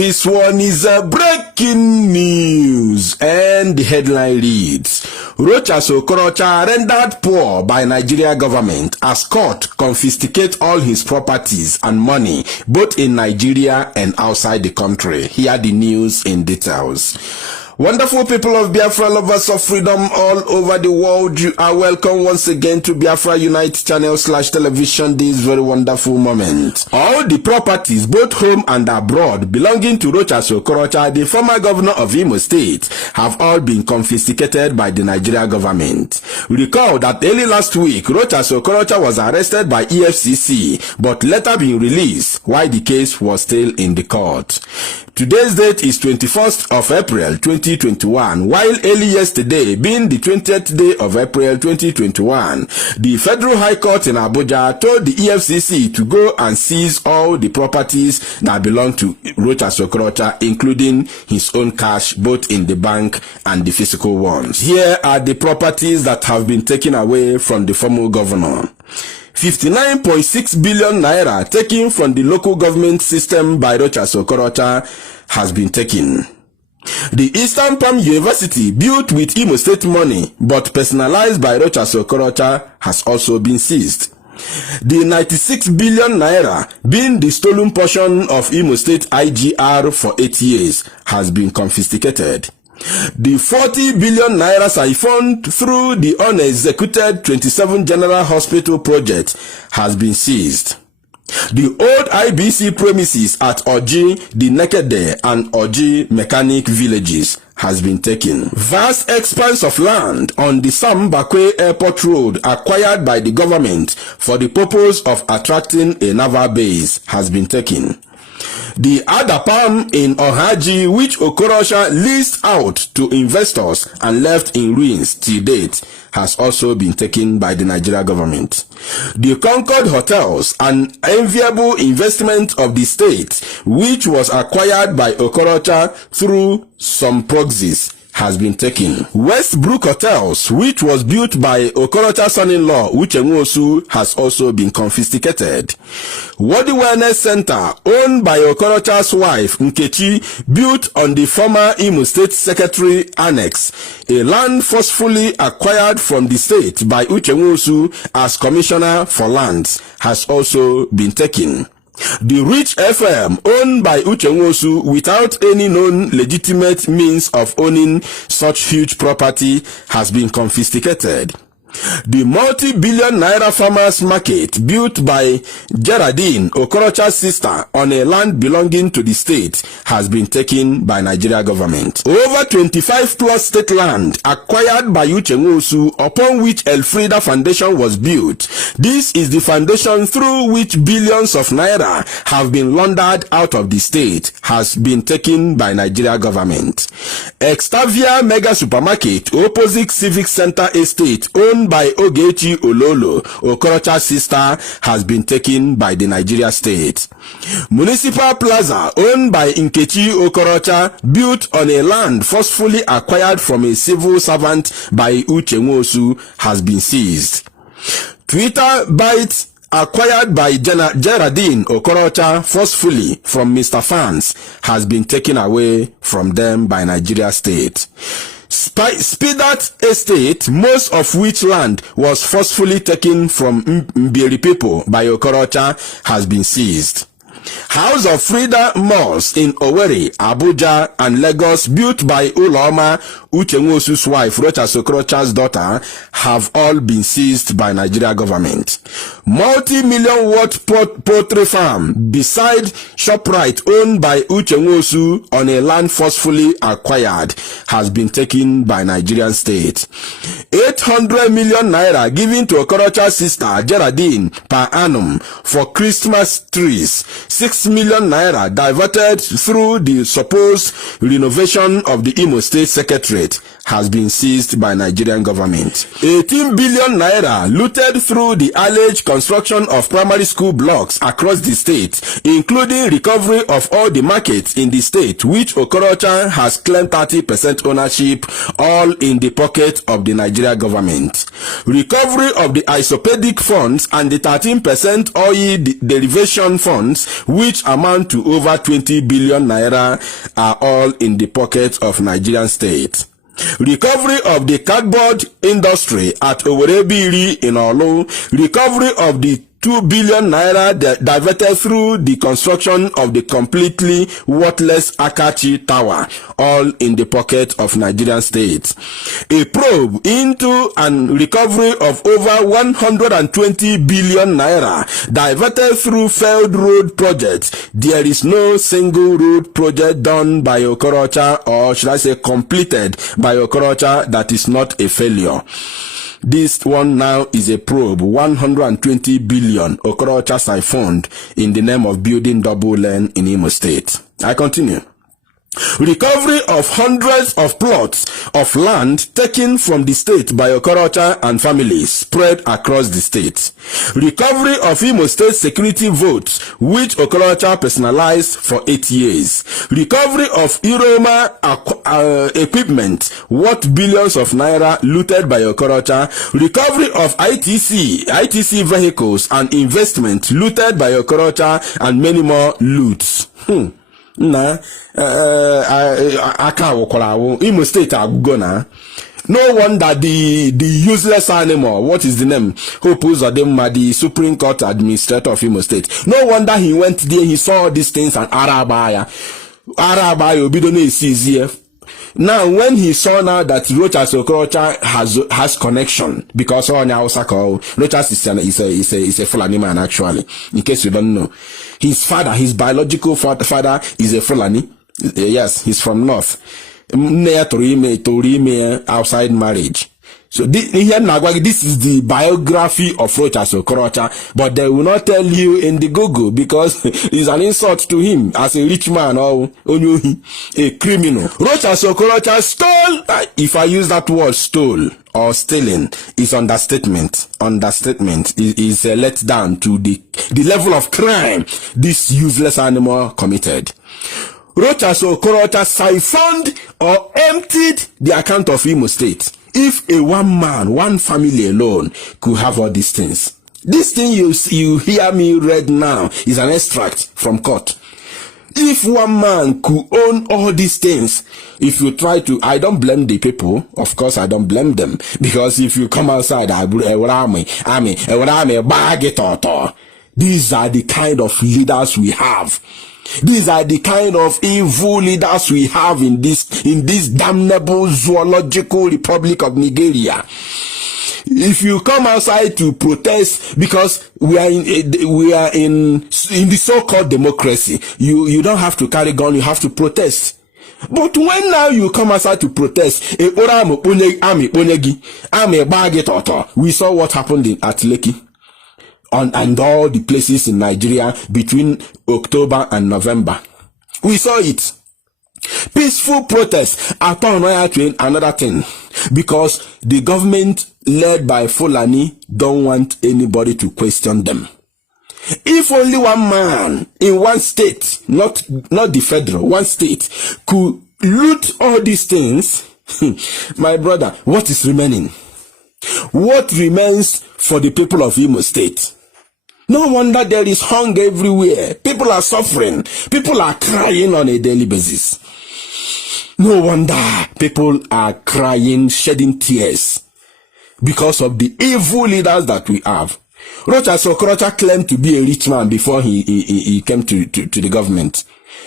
This one is a breaking news, and the headline reads, Rochas Okorocha rendered poor by Nigeria government as court confiscate all his properties and money both in Nigeria and outside the country. Hear the news in details. Wonderful people of Biafra, lovers of freedom all over the world, you are welcome once again to Biafra Unite channel / television this very wonderful moment. All the properties, both home and abroad, belonging to Rochas Okorocha, the former governor of Imo State, have all been confiscated by the Nigeria government. Recall that early last week, Rochas Okorocha was arrested by EFCC, but later been released while the case was still in the court. Today's date is 21st of April 2021, while early yesterday, being the 20th day of April 2021, the Federal High Court in Abuja told the EFCC to go and seize all the properties that belong to Rochas Okorocha, including his own cash, both in the bank and the physical ones. Here are the properties that have been taken away from the former governor. 59.6 billion naira taken from the local government system by Rochas Okorocha has been taken. The Eastern Palm University, built with Imo State money but personalized by Rochas Okorocha, has also been seized. The 96 billion naira, being the stolen portion of Imo State IGR for 8 years, has been confiscated. The 40 billion naira siphoned through the unexecuted 27 General Hospital project has been seized. The old IBC premises at Oji, the Nekede, and Oji Mechanic villages has been taken. Vast expanse of land on the Sam Bakwe Airport Road acquired by the government for the purpose of attracting a naval base has been taken. The Adapam in Ohaji, which Okorocha leased out to investors and left in ruins till date, has also been taken by the Nigeria government. The Concord Hotels, an enviable investment of the state, which was acquired by Okorocha through some proxies, has been taken. Westbrook Hotels, which was built by Okorocha's son-in-law, Uche Nwosu, has also been confiscated. Wadi Wellness Center, owned by Okorocha's wife, Nkechi, built on the former Imo State Secretary Annex, a land forcefully acquired from the state by Uche Nwosu as Commissioner for Lands, has also been taken. The Rich FM, owned by Uche Nwosu without any known legitimate means of owning such huge property, has been confiscated. The multi-billion naira farmers market built by Geraldine, Okorocha's sister, on a land belonging to the state has been taken by Nigeria government. Over 25 plus state land acquired by Uche Nwosu, upon which Elfrida Foundation was built. This is the foundation through which billions of naira have been laundered out of the state, has been taken by Nigeria government. Extavia Mega Supermarket, opposite Civic Center Estate, owned by Ogechi Ololo, Okorocha's sister, has been taken by the Nigeria state. Municipal Plaza, owned by Nkechi Okorocha, built on a land forcefully acquired from a civil servant by Uche Nwosu, has been seized. Twitter Bytes, acquired by Geraldine Okorocha forcefully from Mr. Fans, has been taken away from them by Nigeria state. Spidat Estate, most of which land was forcefully taken from Mbiri people by Okorocha, has been seized. House of Frida malls in Owerri, Abuja, and Lagos, built by Uloma, Uche Nwosu's wife, Rochas Okorocha's daughter, have all been seized by Nigeria government. Multi-million watt poultry farm beside ShopRite, owned by Uche Nwosu on a land forcefully acquired, has been taken by Nigerian state. 800 million naira given to Okorocha's sister Geraldine per annum for Christmas trees. 6 million naira diverted through the supposed renovation of the Imo State Secretariat has been seized by Nigerian government. 18 billion naira looted through the alleged construction of primary school blocks across the state, including recovery of all the markets in the state, which Okorocha has claimed 30% ownership, all in the pocket of the Nigeria government. Recovery of the isopedic funds and the 13% oil derivation funds, which amount to over 20 billion naira, are all in the pocket of Nigerian state. Recovery of the cardboard industry at Owerri in Olu. Recovery of the 2 billion naira diverted through the construction of the completely worthless Akachi Tower, all in the pocket of Nigerian state. A probe into and recovery of over 120 billion naira diverted through failed road projects. There is no single road project done by Okorocha, or should I say completed by Okorocha, that is not a failure. This one now is a probe. 120 billion Okorocha siphoned in the name of building double lane in Imo State. I continue. Recovery of hundreds of plots of land taken from the state by Okorocha and families spread across the state. Recovery of Imo State security votes, which Okorocha personalized for 8 years. Recovery of Iroma equipment worth billions of naira looted by Okorocha. Recovery of ITC vehicles and investment looted by Okorocha, and many more loots. Imo State agona. No wonder the useless animal, what is the name? Hope Uzodimma, the Supreme Court Administrator of Imo State. No wonder he went there, he saw all these things, and Arabaya Obidone is here. Now, when he saw now that Rochas Okorocha has connection, because Rochas is a Fulani man, actually, in case you don't know. His father, his biological father is a Fulani. Yes, he's from North. Near Torime, outside marriage. So this is the biography of Rochas Okorocha, but they will not tell you in the Google, because it's an insult to him as a rich man or a criminal. Rochas Okorocha stole. If I use that word stole or stealing, is understatement. Understatement is a letdown to the level of crime this useless animal committed. Rochas Okorocha siphoned or emptied the account of Imo State. If a one family alone could have all these things. This thing you hear me read now is an extract from court. If one man could own all these things, if you try to, I don't blame the people. Of course, I don't blame them. Because if you come outside, these are the kind of leaders we have. These are the kind of evil leaders we have in this damnable zoological Republic of Nigeria. If you come outside to protest, because we are in the so-called democracy, you don't have to carry gun, you have to protest. But when now you come outside to protest, we saw what happened at Lekki. And all the places in Nigeria between October and November. We saw it. Peaceful protests are turned to another thing, because the government led by Fulani don't want anybody to question them. If only one man in one state, not the federal, one state, could loot all these things, my brother, what is remaining? What remains for the people of Imo State? No wonder there is hunger everywhere. People are suffering. People are crying on a daily basis. No wonder people are crying, shedding tears, because of the evil leaders that we have. Rochas Okorocha claimed to be a rich man before he came to the government.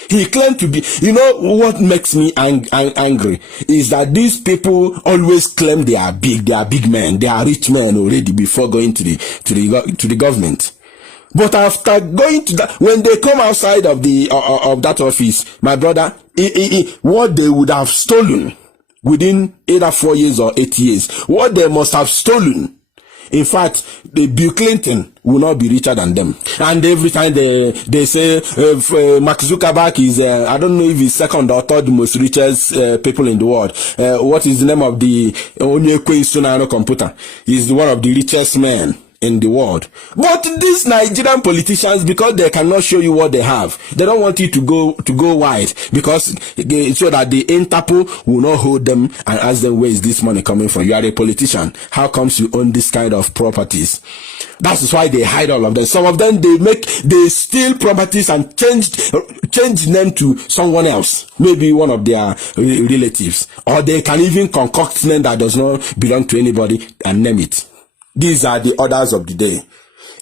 He claimed to be, you know what makes me angry is that these people always claim they are big men, they are rich men already before going to the government. But after going to that, when they come outside of that office, my brother, what they would have stolen within either 4 years or 8 years, what they must have stolen In fact, the Bill Clinton will not be richer than them. And every time they say Mark Zuckerberg is, I don't know if he's second or third most richest people in the world. What is the name of the Onyekwe Sunano computer? He's one of the richest men in the world. But these Nigerian politicians, because they cannot show you what they have, they don't want you to go wide, because so that the Interpol will not hold them and ask them, where is this money coming from? You are a politician. How comes you own this kind of properties? That is why they hide all of them. Some of them, they steal properties and change them to someone else, maybe one of their relatives, or they can even concoct name that does not belong to anybody and name it. These are the orders of the day.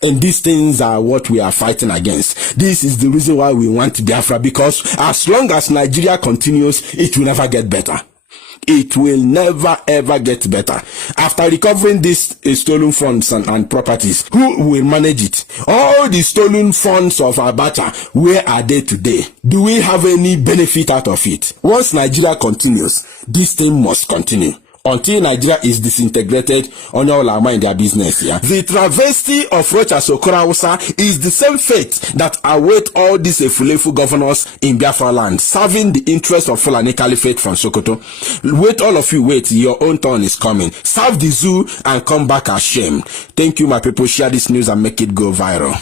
And these things are what we are fighting against. This is the reason why we want Biafra, because as long as Nigeria continues, it will never get better. It will never ever get better. After recovering these stolen funds and properties, who will manage it? All the stolen funds of Abacha, where are they today? Do we have any benefit out of it? Once Nigeria continues, this thing must continue. Until Nigeria is disintegrated, on all our mind their business here. The travesty of Rochas Okorocha is the same fate that await all these Efulefu governors in Biafra land, serving the interest of Fulani Caliphate from Sokoto. Wait, all of you, wait, your own turn is coming. Serve the zoo and come back ashamed. Thank you, my people. Share this news and make it go viral.